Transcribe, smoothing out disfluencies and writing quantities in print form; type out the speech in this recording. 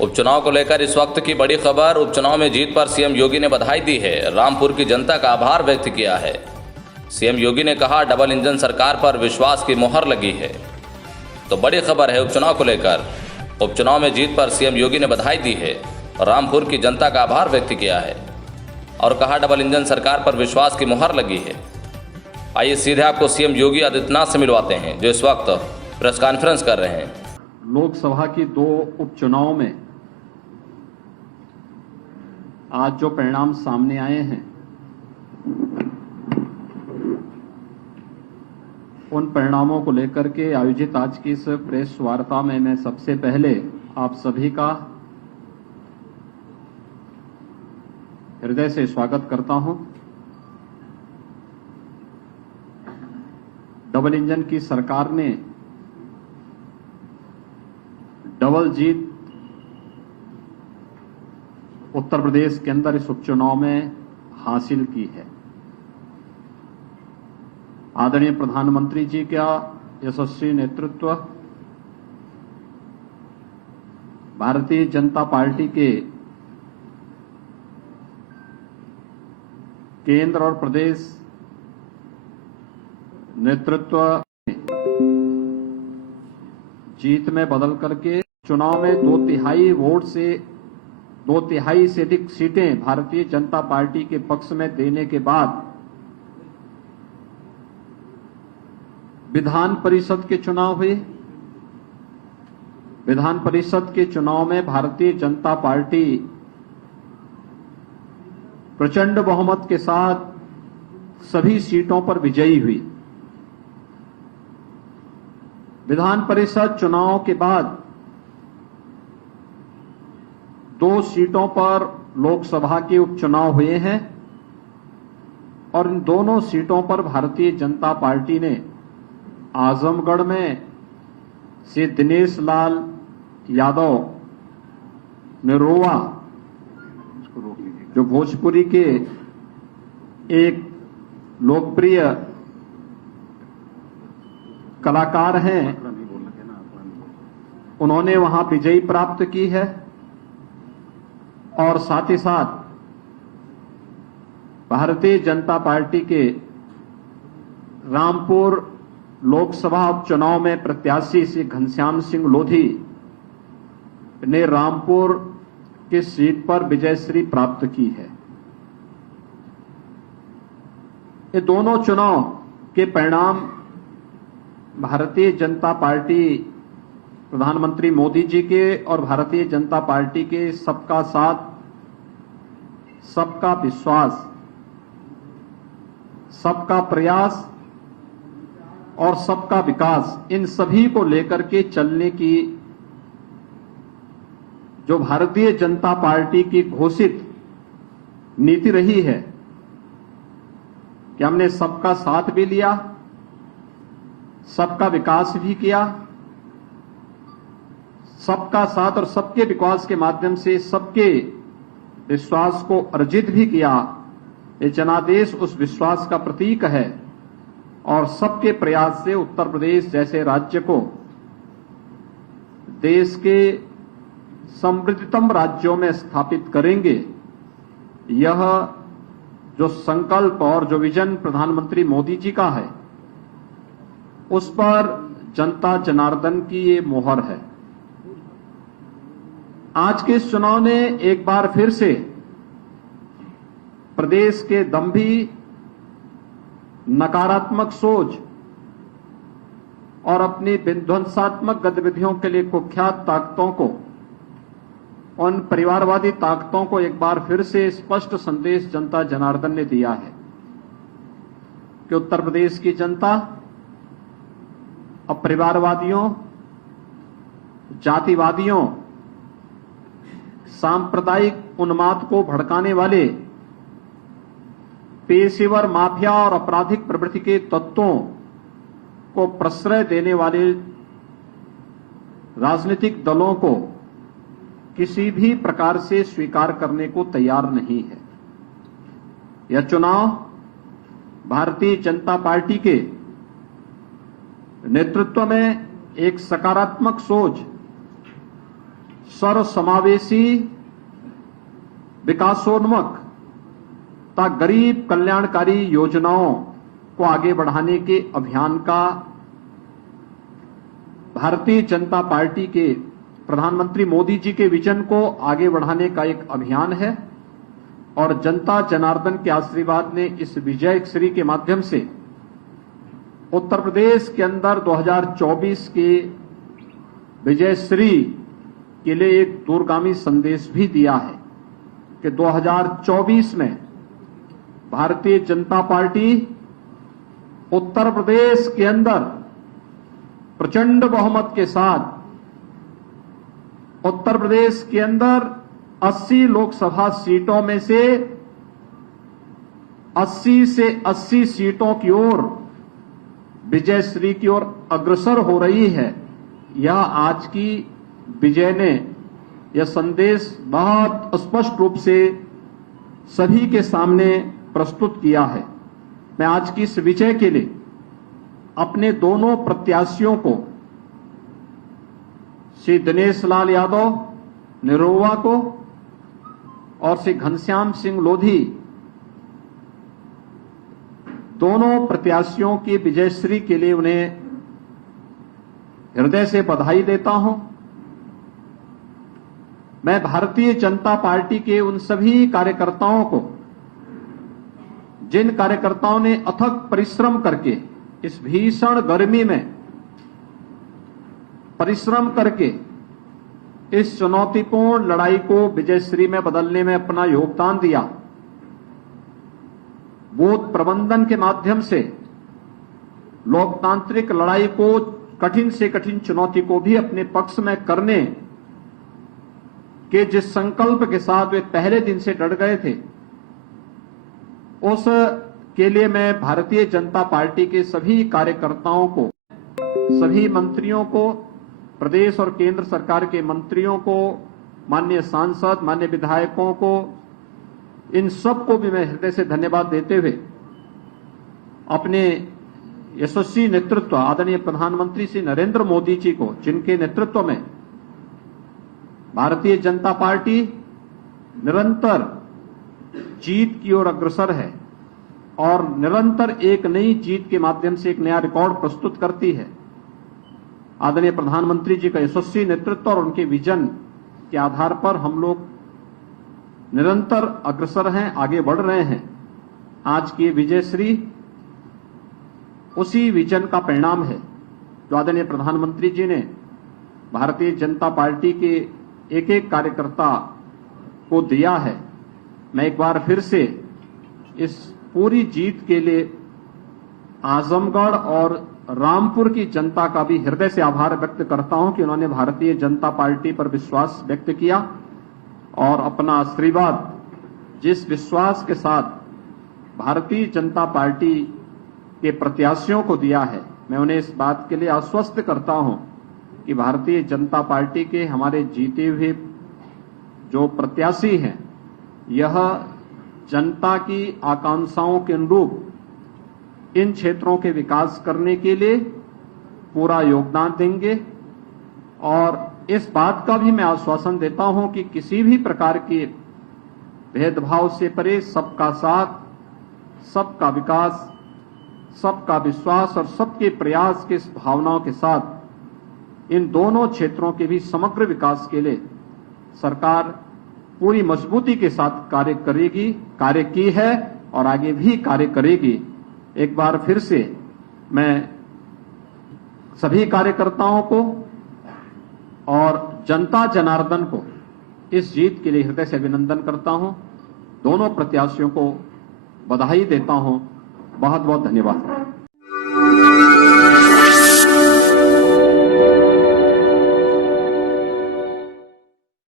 उपचुनाव को लेकर इस वक्त की बड़ी खबर। उपचुनाव में जीत पर सीएम योगी ने बधाई दी है, रामपुर की जनता का आभार व्यक्त किया है। सीएम योगी ने कहा, डबल इंजन सरकार पर विश्वास की मोहर लगी है। तो बड़ी खबर है उपचुनाव को लेकर। उपचुनाव में जीत पर सीएम योगी ने बधाई दी है, रामपुर की जनता का आभार व्यक्त किया है और कहा, डबल इंजन सरकार पर विश्वास की मोहर लगी है। आइए सीधे आपको सीएम योगी आदित्यनाथ से मिलवाते हैं, जो इस वक्त प्रेस कॉन्फ्रेंस कर रहे हैं। लोकसभा की 2 उपचुनाव में आज जो परिणाम सामने आए हैं, उन परिणामों को लेकर के आयोजित आज की इस प्रेस वार्ता में मैं सबसे पहले आप सभी का हृदय से स्वागत करता हूं। डबल इंजन की सरकार ने डबल जीत उत्तर प्रदेश के अंदर इस उपचुनाव में हासिल की है। आदरणीय प्रधानमंत्री जी का यशस्वी नेतृत्व, भारतीय जनता पार्टी के केंद्र और प्रदेश नेतृत्व जीत में बदल करके चुनाव में 2/3 से अधिक सीटें भारतीय जनता पार्टी के पक्ष में देने के बाद विधान परिषद के चुनाव हुए। विधान परिषद के चुनाव में भारतीय जनता पार्टी प्रचंड बहुमत के साथ सभी सीटों पर विजयी हुई। विधान परिषद चुनाव के बाद 2 सीटों पर लोकसभा के उपचुनाव हुए हैं और इन दोनों सीटों पर भारतीय जनता पार्टी ने आजमगढ़ में से दिनेश लाल यादव निरोवा, जो भोजपुरी के एक लोकप्रिय कलाकार हैं, उन्होंने वहां विजयी प्राप्त की है और साथ ही साथ भारतीय जनता पार्टी के रामपुर लोकसभा उपचुनाव में प्रत्याशी श्री घनश्याम सिंह लोधी ने रामपुर की सीट पर विजयश्री प्राप्त की है। ये दोनों चुनाव के परिणाम भारतीय जनता पार्टी, प्रधानमंत्री मोदी जी के और भारतीय जनता पार्टी के सबका साथ, सबका विश्वास, सबका प्रयास और सबका विकास, इन सभी को लेकर के चलने की जो भारतीय जनता पार्टी की घोषित नीति रही है कि हमने सबका साथ भी लिया, सबका विकास भी किया, सबका साथ और सबके विकास के माध्यम से सबके विश्वास को अर्जित भी किया। ये जनादेश उस विश्वास का प्रतीक है और सबके प्रयास से उत्तर प्रदेश जैसे राज्य को देश के समृद्धतम राज्यों में स्थापित करेंगे। यह जो संकल्प और जो विजन प्रधानमंत्री मोदी जी का है, उस पर जनता जनार्दन की ये मोहर है। आज के इस चुनाव ने एक बार फिर से प्रदेश के दंभी, नकारात्मक सोच और अपनी विध्वंसात्मक गतिविधियों के लिए कुख्यात ताकतों को, उन परिवारवादी ताकतों को एक बार फिर से स्पष्ट संदेश जनता जनार्दन ने दिया है कि उत्तर प्रदेश की जनता अब परिवारवादियों, जातिवादियों, सांप्रदायिक उन्माद को भड़काने वाले पेशेवर माफिया और आपराधिक प्रवृत्ति के तत्वों को प्रश्रय देने वाले राजनीतिक दलों को किसी भी प्रकार से स्वीकार करने को तैयार नहीं है। यह चुनाव भारतीय जनता पार्टी के नेतृत्व में एक सकारात्मक सोच, सर्वसमावेशी, विकासोन्मुख तथा गरीब कल्याणकारी योजनाओं को आगे बढ़ाने के अभियान का भारतीय जनता पार्टी के प्रधानमंत्री मोदी जी के विजन को आगे बढ़ाने का एक अभियान है और जनता जनार्दन के आशीर्वाद ने इस विजय श्री के माध्यम से उत्तर प्रदेश के अंदर 2024 के विजय श्री के लिए एक दूरगामी संदेश भी दिया है कि 2024 में भारतीय जनता पार्टी उत्तर प्रदेश के अंदर प्रचंड बहुमत के साथ उत्तर प्रदेश के अंदर 80 लोकसभा सीटों में से 80 सीटों की ओर विजय श्री की ओर अग्रसर हो रही है। यह आज की विजय ने यह संदेश बहुत स्पष्ट रूप से सभी के सामने प्रस्तुत किया है। मैं आज की इस विजय के लिए अपने दोनों प्रत्याशियों को, श्री दिनेश लाल यादव निरोवा को और श्री घनश्याम सिंह लोधी, दोनों प्रत्याशियों की विजयश्री के लिए उन्हें हृदय से बधाई देता हूं। मैं भारतीय जनता पार्टी के उन सभी कार्यकर्ताओं को, जिन कार्यकर्ताओं ने अथक परिश्रम करके इस भीषण गर्मी में परिश्रम करके इस चुनौतीपूर्ण लड़ाई को विजयश्री में बदलने में अपना योगदान दिया, बूथ प्रबंधन के माध्यम से लोकतांत्रिक लड़ाई को, कठिन से कठिन चुनौती को भी अपने पक्ष में करने के जिस संकल्प के साथ वे पहले दिन से डट गए थे, उस के लिए मैं भारतीय जनता पार्टी के सभी कार्यकर्ताओं को, सभी मंत्रियों को, प्रदेश और केंद्र सरकार के मंत्रियों को, माननीय सांसद, माननीय विधायकों को, इन सबको भी मैं हृदय से धन्यवाद देते हुए अपने यशस्वी नेतृत्व आदरणीय प्रधानमंत्री श्री नरेंद्र मोदी जी को, जिनके नेतृत्व में भारतीय जनता पार्टी निरंतर जीत की ओर अग्रसर है और निरंतर एक नई जीत के माध्यम से एक नया रिकॉर्ड प्रस्तुत करती है। आदरणीय प्रधानमंत्री जी का यशस्वी नेतृत्व और उनके विजन के आधार पर हम लोग निरंतर अग्रसर हैं, आगे बढ़ रहे हैं। आज की विजयश्री उसी विजन का परिणाम है जो आदरणीय प्रधानमंत्री जी ने भारतीय जनता पार्टी के एक एक कार्यकर्ता को दिया है। मैं एक बार फिर से इस पूरी जीत के लिए आजमगढ़ और रामपुर की जनता का भी हृदय से आभार व्यक्त करता हूं कि उन्होंने भारतीय जनता पार्टी पर विश्वास व्यक्त किया और अपना आशीर्वाद, जिस विश्वास के साथ भारतीय जनता पार्टी के प्रत्याशियों को दिया है, मैं उन्हें इस बात के लिए आश्वस्त करता हूं कि भारतीय जनता पार्टी के हमारे जीते हुए जो प्रत्याशी हैं, यह जनता की आकांक्षाओं के अनुरूप इन क्षेत्रों के विकास करने के लिए पूरा योगदान देंगे और इस बात का भी मैं आश्वासन देता हूं कि किसी भी प्रकार के भेदभाव से परे सबका साथ, सबका विकास, सबका विश्वास और सबके प्रयास के भावनाओं के साथ इन दोनों क्षेत्रों के भी समग्र विकास के लिए सरकार पूरी मजबूती के साथ कार्य करेगी, कार्य की है और आगे भी कार्य करेगी। एक बार फिर से मैं सभी कार्यकर्ताओं को और जनता जनार्दन को इस जीत के लिए हृदय से अभिनंदन करता हूं। दोनों प्रत्याशियों को बधाई देता हूं। बहुत बहुत धन्यवाद।